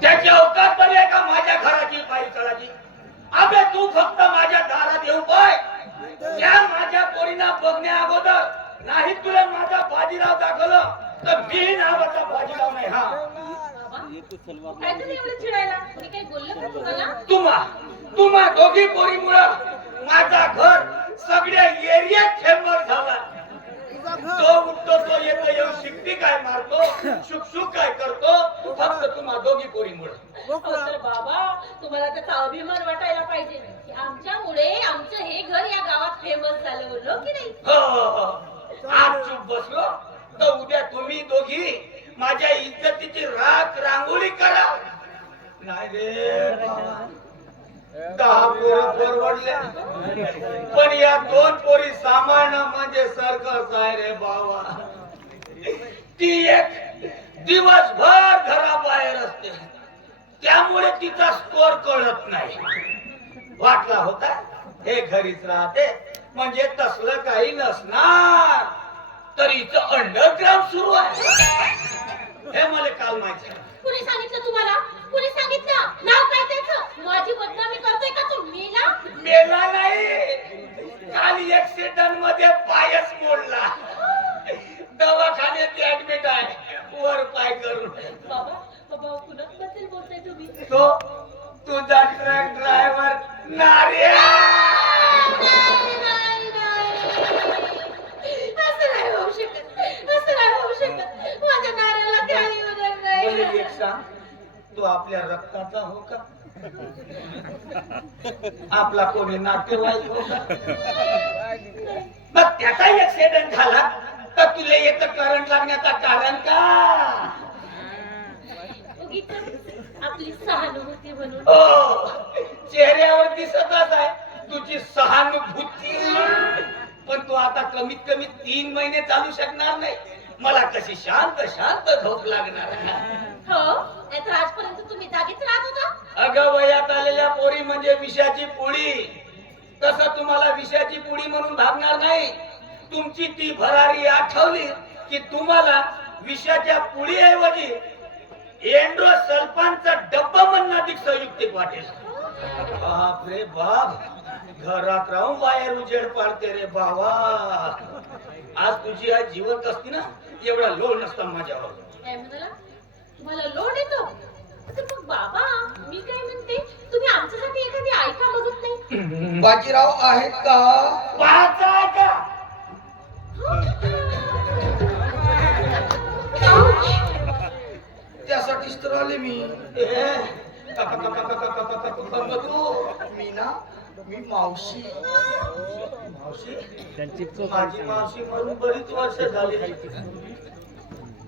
त्याची अवकात तरी आहे का माझ्या घराची पायी चढाची अबे तू फक्त माझ्या दारात येऊ पाय त्या माझ्या पोरीना बघण्या अगोदर. नाही तुला माझा बाजीराव दाखवलं तर मी नावाचा बाजीराव नाही हा. तुम्ही दोघी पोरीमुळं माझा घर सगळ्या एरियात फेमस झाला. तो उठतो तो येतो येऊन शिट्टी काय मारतो शुक काय करतो? फक्त तुम्हा दोघी पोरीमुळं अहो, तर बाबा तुम्हाला त्याचा अभिमान वाटायला पाहिजे. की आमच्यामुळे आमचं हे घर या गावात फेमस झालं बोललो की नाही? हो, हो, हो. आज चूप बसलो. तर उद्या तुम्ही दोघी माझ्या इज्जतीची राख रांगोळी करा. नाही रे बाबा. दहा पोरं परवडले पण या दोन पोरी सांभाळणं म्हणजे सर्कस आहे रे बाबा. ती एक दिवसभर घराबाहेर असते. त्यामुळे तिचा स्कोर कळत नाही. वाटला होता हे घरीच राहते. म्हणजे तसलं काही नसणार. तर इथं अंडरग्राऊंड सुरू आहे. हे मला काल माहिती आहे. कुणी सांगितलं तुम्हाला? कुणी सांगितलं? नाव काय त्याचं? माझी बदनामी करतोय का तू मेला? मेला नाही. काल एक्सिडेंटमध्ये पायच मोडला. दवाखान्यात ऍडमिट आहे. वर पाय करून बाबा बाबा तो तुझा ट्रक ड्रायव्हर नार्या तो आपल्या रक्ताचा हो का? आपला कोणी नातेवाईक हो का? मग त्याचा ऍक्सिडेंट झाला. तर तुला एक करंट लागण्याचं कारण का? आपली सहानुभूती म्हणून. हो. चेहऱ्यावर दिसतच आहे. तुझी सहानुभूती. पण तू आता कमीत कमी तीन महिने चालू शकणार नाही. मला कशी शांत शांत झोप लागणार हो नाहीतर आजपर्यंत तुम्ही जागीच राहत होता? अगं वयात आलेल्या पोरी म्हणजे विषाची पोळी तसं तुम्हाला विषाची पोळी म्हणून भागणार नाही. तुमची ती भरारी आठवली की तुम्हाला विषाच्या पोळीऐवजी एंड्रो सल्फानचा डब्बा म्हणणं अधिक संयुक्तिक वाटेल बाप रे बाप. घरात राहून बाहेर उजेड पाडते रे बाबा. आज तुझी आज जिवंत असती ना एवढा लोड नसता माझ्यावर. काय म्हणाला? तुम्हाला लोड येतो? मग बाबा मी काय म्हणते? तुम्ही आमच्यासाठी एखादी ऐका बघत नाही? बाजीराव आहेत का? पाहता का? त्यासाठीच तर आले मी. मी मावशी. मावशी? माझी मावशी म्हणून बरीच वर्ष झाली.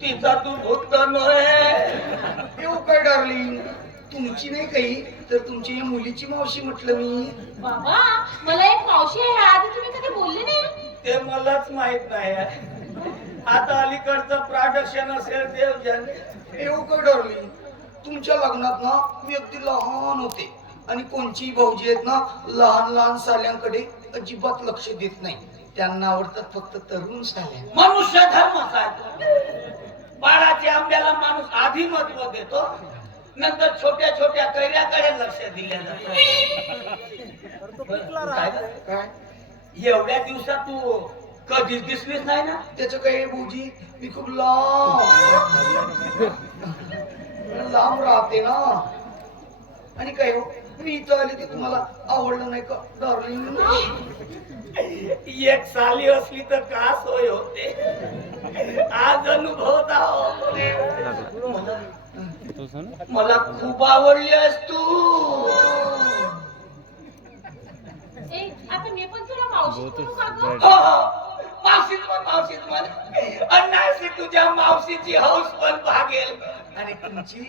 तिचा तू काय डार्लिंग तुमची नाही काही तर तुमची मुलीची मावशी म्हटलं मी. बाबा मला एक मावशी आहे. आधी तुम्ही कधी बोलले नाही? ते मलाच माहीत नाही. आता अलीकडचं प्रादर्शन असेल ते येऊ काय डार्लिंग तुमच्या लग्नात ना मी अगदी लहान होते. आणि कोणची भाऊजी आहेत ना लहान लहान साल्यांकडे अजिबात लक्ष देत नाही. त्यांना आवडतात फक्त तरुण साल्या. मनुष्य धर्म बाळाच्या आंब्याला माणूस आधी महत्त्व देतो नंतर छोट्या छोट्या कैऱ्याकडे लक्ष दिल्या जातं. काय? एवढ्या दिवसात तू कधीच दिसलीच नाही ना. त्याचं काय आहे भाऊजी? मी खूप लांब. लांब राहते ना. आणि काय हो? मी इथं आले ते तुम्हाला आवडलं नाही का डार्लिंग एक साली असली तर का सोय होते? आज अनुभवत आहोत मला- मला खूप आवडली आहेस तू. आता मी पण तुला मावशी. मावशीच म्हण मावशीच म्हण. अण्णाशी तुझ्या मावशीची हौस पण भागेल. आणि तुमची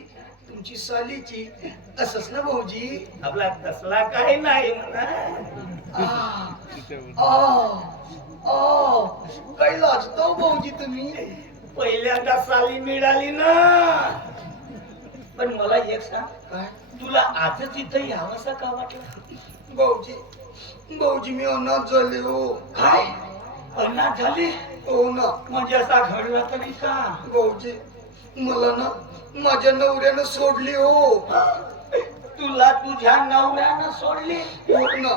तुमची सालीची असंच ना भाऊजी? आपला तसला काही नाही काही लाजतो भाऊजी तुम्ही? पहिल्यांदा साली मिळाली ना. पण मला एक सांग. काय? तुला आजच इथं यावंसं का वाटलं? भाऊजी भाऊजी मी अनाथ झाले हो. काय? अनाथ झाली? हो ना. म्हणजे असा घडला तरी का? भाऊजी मला ना माझ्या नवऱ्यानं सोडली हो. तुला तुझ्या नवऱ्यानं सोडली? हो ना.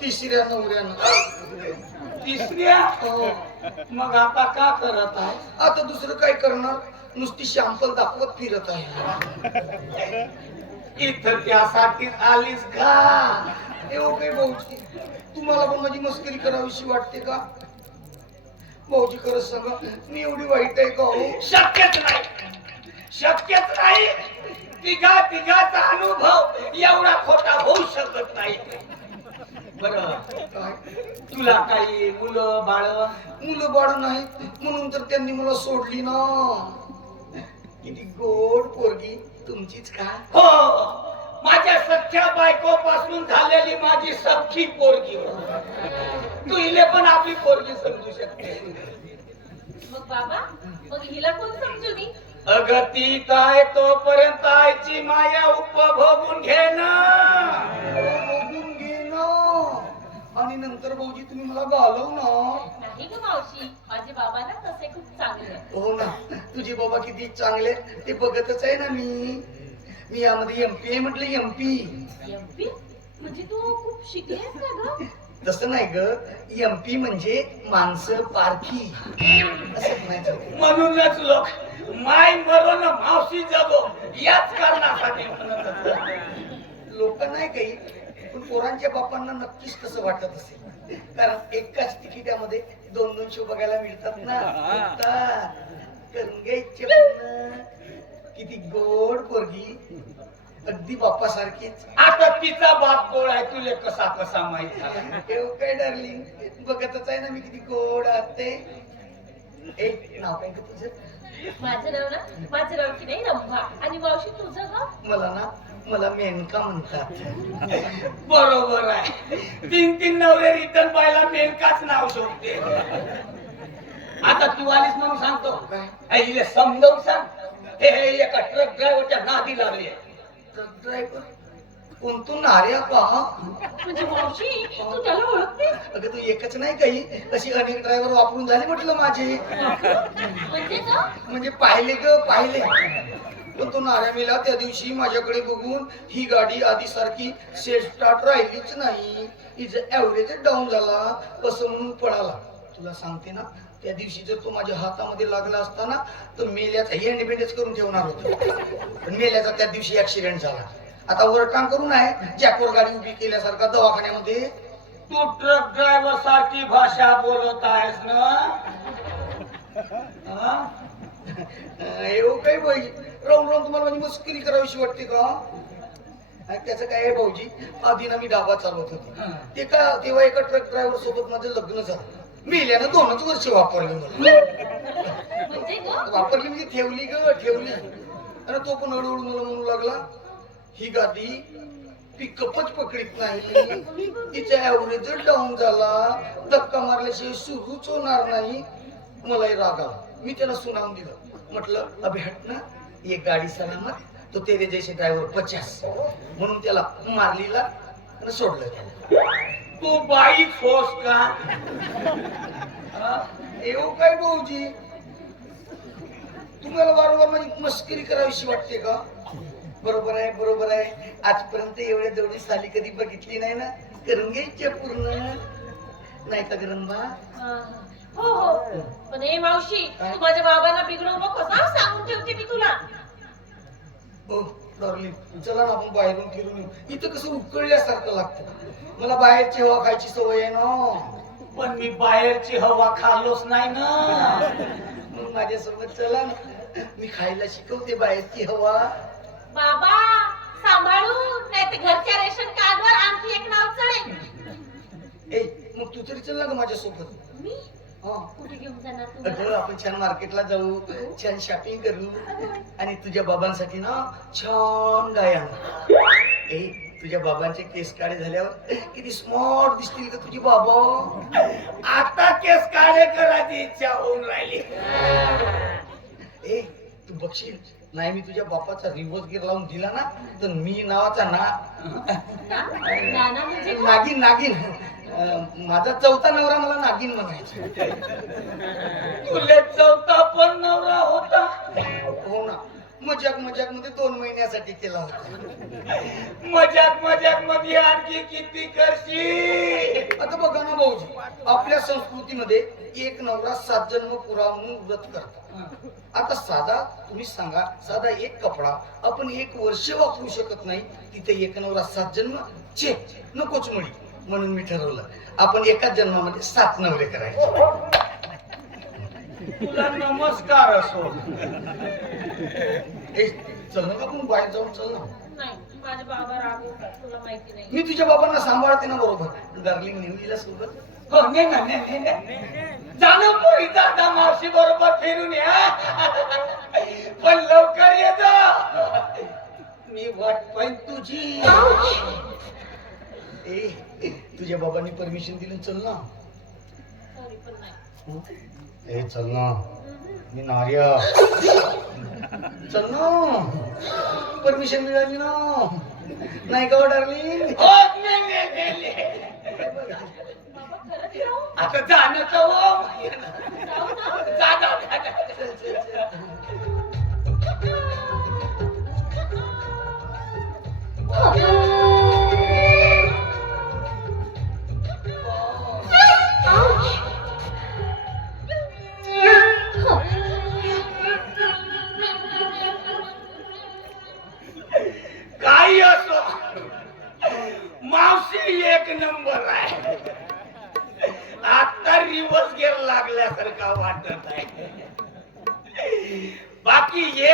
तिसऱ्या नवऱ्यानं. तिसऱ्या? हो. मग आता का करत आहे? आता दुसरं काय करणार? नुसती शॅम्पल दाखवत फिरत आहे. इथं त्यासाठी आलीस का? काय भाऊजी? तुम्हाला पण माझी मस्करी करावीशी वाटते का? भाऊजी खरंच सांगा मी एवढी वाईट आहे का हो? शक्यच नाही. शक्यच नाही. तिघा तिघाचा अनुभव एवढा खोटा होऊ शकत नाही. बर तुला काही मुलं बाळ? मुलं बाळ नाही. म्हणून तर त्यांनी मला सोडली ना. किती गोड पोरगी. तुमचीच का? हो. माझ्या सख्या बायको पासून झालेली माझी सख्खी पोरगी. तू हिले पण आपली पोरगी समजू शकते. मग बाबा मग हिला कोण समजू नी अगती काय तोपर्यंत आईची माया उपभोगून घे ना बघून घे ना आणि नंतर भाऊजी तुम्ही मला घालव ना नाही ग मावशी माझे बाबा ना तसे खूप चांगले आहेत. हो ना. तुझे बाबा किती चांगले ते बघतच आहे ना मी. मी यामध्ये एमपी आहे म्हटलं एमपी एमपी म्हणजे तू खूप शिकली आहेस का ग? तसं नाही ग एमपी म्हणजे माणसं पारखी असं म्हणायचं म्हणूनच लोक माय मरण मावशी जगो याच कारणासाठी. लोक नाही काही पण पोरांच्या बापांना नक्कीच तसं वाटत असेल कारण एकाच तिकिटामध्ये दोन दोन शो बघायला मिळतात ना. करून घ्यायचे. किती गोड पोरगी अगदी बापासारखीच आता तिचा बाप गोळ आहे? तुले कसा कसा माहीत झाला? हे काय डार्लिंग बघतच आहे ना मी किती गोड असते. एक नाव काय तुझं? माझं नाव ना? माझं नाव की नाही? रंभा. आणि मावशी तुझं ग? मला ना मला मेनका म्हणतात. बरोबर आहे. तीन तीन नवरे रिटर्न पाहिला मेनकाच नाव शोधते आता तू आलीस म्हणून सांगतो. समजावून सांग. हे हे एका ट्रक ड्रायव्हरच्या नादी लागली ड्रायव्हर कोणतून नार्या का म्हणजे मावशी तू त्याला ओळखतेस? अगं तू एकच नाही काही. अशी अनेक ड्रायव्हर वापरून झाले म्हटलं माझे. म्हणजे म्हणजे पाहिले ग पाहिले. पण तो नाऱ्या मेला त्या दिवशी माझ्याकडे बघून. ही गाडी आधी सारखी सेट स्टार्ट राहिलीच नाही. हिचं ऍव्हरेज डाऊन झाला. असं म्हणून पळाला. तुला सांगते ना त्या दिवशी जर तो माझ्या हातामध्ये लागला असता ना तर मेल्याचा हे इंडिपेंडन्स करून ठेवणार होतो. पण मेल्याचा त्या दिवशी ऍक्सिडेंट झाला. आता वरटांग करून आहे जॅकवर गाडी उभी केल्यासारखा दवाखान्यामध्ये. तू ट्रक ड्रायव्हर सारखी भाषा बोलत आहेस ना? हा? येऊ काय भाऊजी राहून राहून तुम्हाला माझी मस्करी करावीशी वाटते का? त्याचं काय आहे भाऊजी? आधी ना मी डाबा चालवत होते. ते का तेव्हा एका ट्रक ड्रायव्हर सोबत माझं लग्न झालं. मेल्यानं दोनच वर्ष वापरली मला. म्हणजे वापरली म्हणजे ठेवली ग ठेवली. आणि तो पण हळूहळू मला म्हणू लागला ही गादी पिकअपच पकडीत नाही तिचा ऍव्हरेज डाऊन झाला. धक्का मारल्याशिवाय सुरूच होणार नाही. मलाही राग आला. मी त्याला सुनावून दिलं. म्हटलं अभि हट ना ये गाडी सलामत. तो तेरे जैसे ड्रायव्हर पचास. म्हणून त्याला मारलीला आणि सोडलं त्याला. तू बाईक होस का? येऊ काय भाऊजी? तुम्हाला वारंवार माझी मस्करी करावीशी वाटते का? बरोबर आहे बरोबर आहे. आजपर्यंत एवढ्या जवळी साली कधी बघितली नाही ना? करून घ्यायची पूर्ण. नाही का गरंबा हा. हो हो. पण हे मावशी तू माझ्या बाबांना बिघडवू नकोस हा? सांगून ठेवते मी तुला. हो डार्लिंग चला ना आपण बाहेरून फिरून येऊ. इथं कसं उकळल्यासारखं लागतं. मला बाहेरची हवा खायची सवय आहे ना. पण मी बाहेरची हवा खाल्लोच नाही ना. मग माझ्यासोबत चला ना. मी खायला शिकवते बाहेरची हवा बाबा सांभाळून नाही तर घरच्या रेशन कार्डवर आणखी एक नाव चढेल. ए मग तू तरी चल ना ग माझ्यासोबत. मी? हा. कुठे घेऊन जाणार तुम्हाला अगं आपण छान मार्केटला जाऊ छान शॉपिंग करू. आणि तुझ्या बाबांसाठी ना छान गाय आणू ए तुझ्या बाबांचे केस काळे झाल्यावर किती स्मार्ट दिसतील का तुझे बाबा. आता केस काळे करायची इच्छा होऊन राहिली. ए तू बघशील नाही मी तुझ्या बापाचा रिवर्स गिअर लावून दिला ना तर मी नावाचा ना? नागिन नागिन. माझा चौथा नवरा मला नागिन म्हणायचा. तुले चौथा पण नवरा होता. हो ना. मजाक मजाकमध्ये दोन महिन्यासाठी केला होता. मजाक मजाकमध्ये आणखी किती करशील? आता बघा ना भाऊजी आपल्या संस्कृतीमध्ये एक नवरा सात जन्म पुरा म्हणून व्रत करतात आता साधा तुम्ही सांगा साधा एक कपडा आपण एक वर्ष वापरू शकत नाही तिथे एक नवरा सात जन्म छे नकोच मुळी म्हणून मी ठरवलं आपण एकाच जन्मामध्ये सात नवरे करायचे. तुला नमस्कार असो. चल बाहेर जाऊन चल ना. नाही माझे बाबा रागवतात तुला माहिती नाही. मी तुझ्या बाबांना सांभाळते ना बरोबर. डार्लिंग नेहमीला सोबत. हो ने ना ने ने ने. जाणं पोरी दादा मावशी बरोबर फिरून या. पण लवकर ये जा. मी वाट पाहिन तुझी. ए तुझ्या बाबांनी परमिशन दिली चल ना. पण ए चल ना. मी नार्या. चल ना. परमिशन मिळाली ना. नाही का डार्लिंग हो जाऊ आता जाणं तर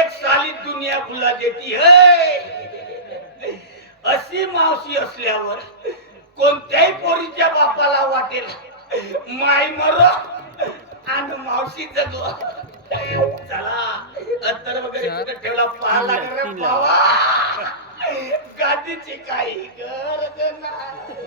एक साली दुनिया बुला देती है. अशी मावशी असल्यावर कोणत्याही पोरीच्या बापाला वाटेल. माई मरो आणि मावशी जगलो. चला अंतर वगैरे कुठे ठेवला पाहा पावा गादीची काही गरज नाही.